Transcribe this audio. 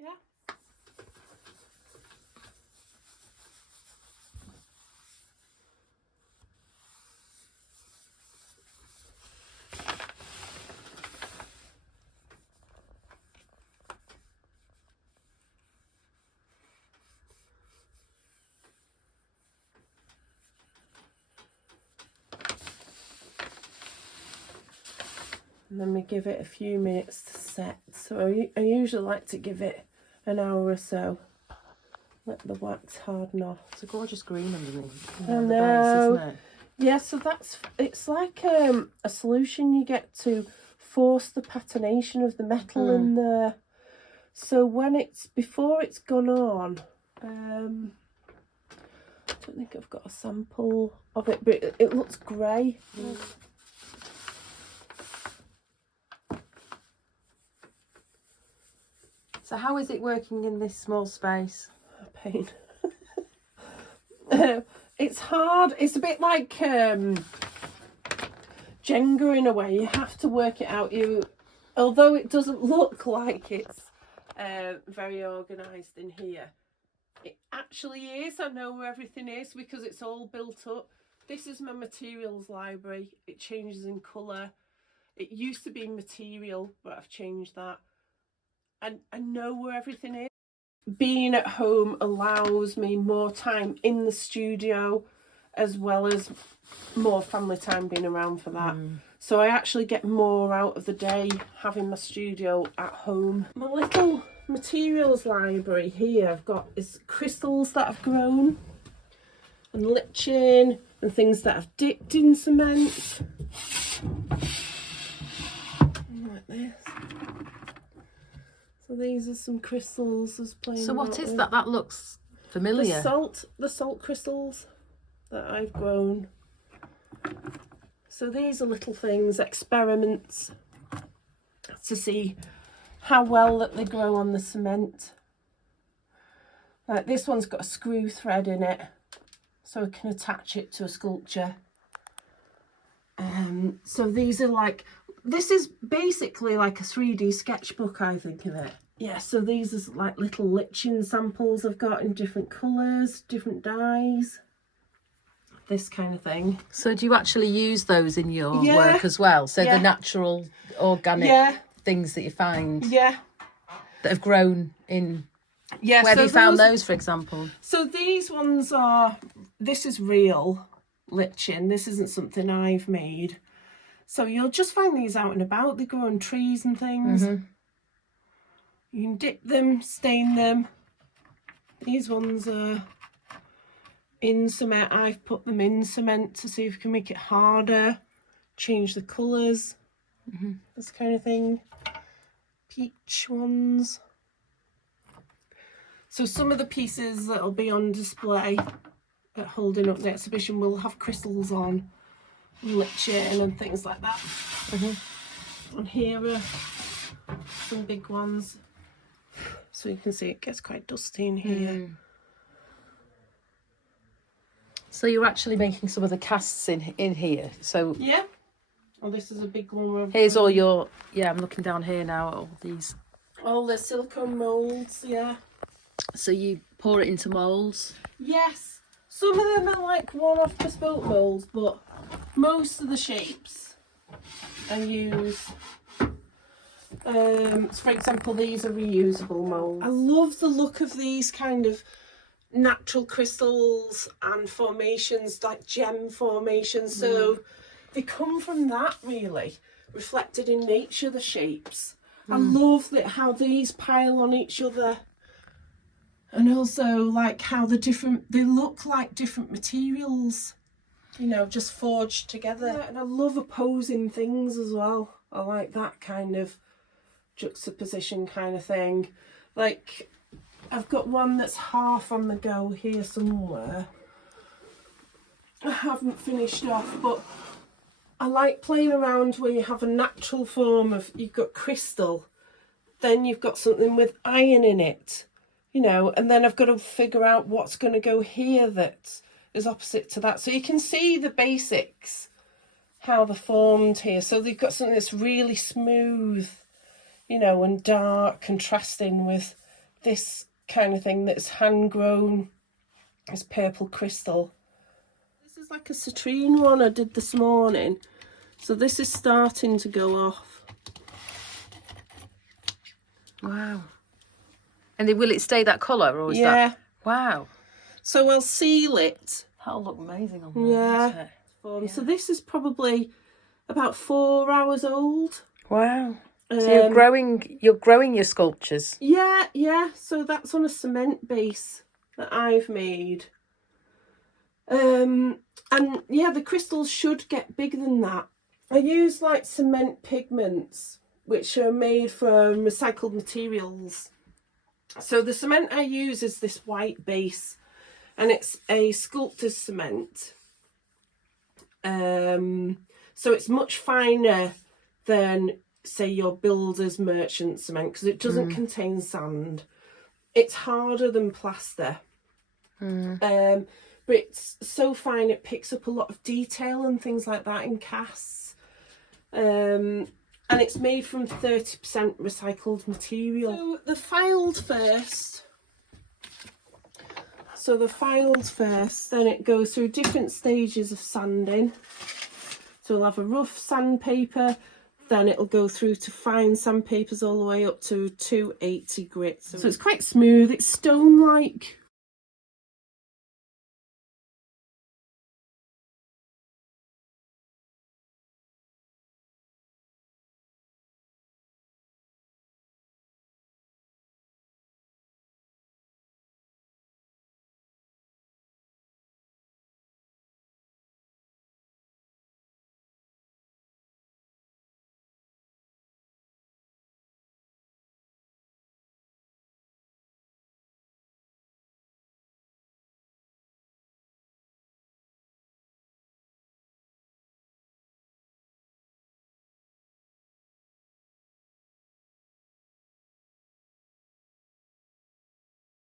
Yeah. And then we give it a few minutes to set. So I usually like to give it an hour or so. Let the wax harden off. It's a gorgeous green underneath. I know. The base, isn't it? Yeah, so it's like a solution you get to force the patination of the metal in there. So when before it's gone on, I don't think I've got a sample of it, but it looks grey. So how is it working in this small space? A pain. It's hard. It's a bit like Jenga in a way. You have to work it out. Although it doesn't look like it's very organised in here, it actually is. I know where everything is because it's all built up. This is my materials library. It changes in colour. It used to be material, but I've changed that. And I know where everything is. Being at home allows me more time in the studio, as well as more family time being around for that. So I actually get more out of the day having my studio at home. My little materials library here I've got is crystals that I've grown and lichen and things that I've dipped in cement. Like this. So these are some crystals. So what is that? That looks familiar. The salt crystals that I've grown. So these are little things, experiments to see how well that they grow on the cement. Like this one's got a screw thread in it, so I can attach it to a sculpture. So these are like, this is basically like a 3D sketchbook, I think of it. Yeah, so these are like little lichen samples I've got in different colours, different dyes, this kind of thing. So do you actually use those in your work as well? So the natural, organic things that you find that have grown in... Yeah, where have you found those, for example? So these ones are, this is real lichen. This isn't something I've made. So you'll just find these out and about. They grow on trees and things. You can dip them, stain them. These ones are in cement. I've put them in cement to see if we can make it harder, change the colours, this kind of thing. Peach ones. So some of the pieces that'll be on display at holding up the exhibition will have crystals on, lichen and things like that. And here are some big ones. So you can see it gets quite dusty in here. So you're actually making some of the casts in here. So yeah. Oh, this is a big one. Here's all your, I'm looking down here now at all these. All the silicone moulds, So you pour it into moulds? Yes. Some of them are like one-off bespoke moulds, but most of the shapes I use. For example, these are reusable moulds. I love the look of these kind of natural crystals and formations, like gem formations. So they come from that, really, reflected in nature, the shapes. I love that how these pile on each other. And also like how they look like different materials, you know, just forged together. Yeah, and I love opposing things as well. I like that kind of juxtaposition kind of thing. Like I've got one that's half on the go here somewhere. I haven't finished off, but I like playing around where you have a natural form of, you've got crystal, then you've got something with iron in it. You know, and then I've got to figure out what's going to go here that is opposite to that. So you can see the basics, how they're formed here. So they've got something that's really smooth, you know, and dark, contrasting with this kind of thing that's hand grown, this purple crystal. This is like a citrine one I did this morning, so this is starting to go off. Wow. And will it stay that colour, or is that? Wow. So I'll seal it. That'll look amazing on there. Yeah. So this is probably about 4 hours old. Wow. So you're growing your sculptures. Yeah. So that's on a cement base that I've made. And yeah, the crystals should get bigger than that. I use like cement pigments, which are made from recycled materials. So the cement I use is this white base, and it's a sculptor's cement. So it's much finer than, say, your builder's merchant cement, because it doesn't contain sand. It's harder than plaster. But it's so fine it picks up a lot of detail and things like that in casts. And it's made from 30% recycled material. So the filed first, then it goes through different stages of sanding. So we'll have a rough sandpaper, then it'll go through to fine sandpapers all the way up to 280 grit. So it's quite smooth, it's stone-like.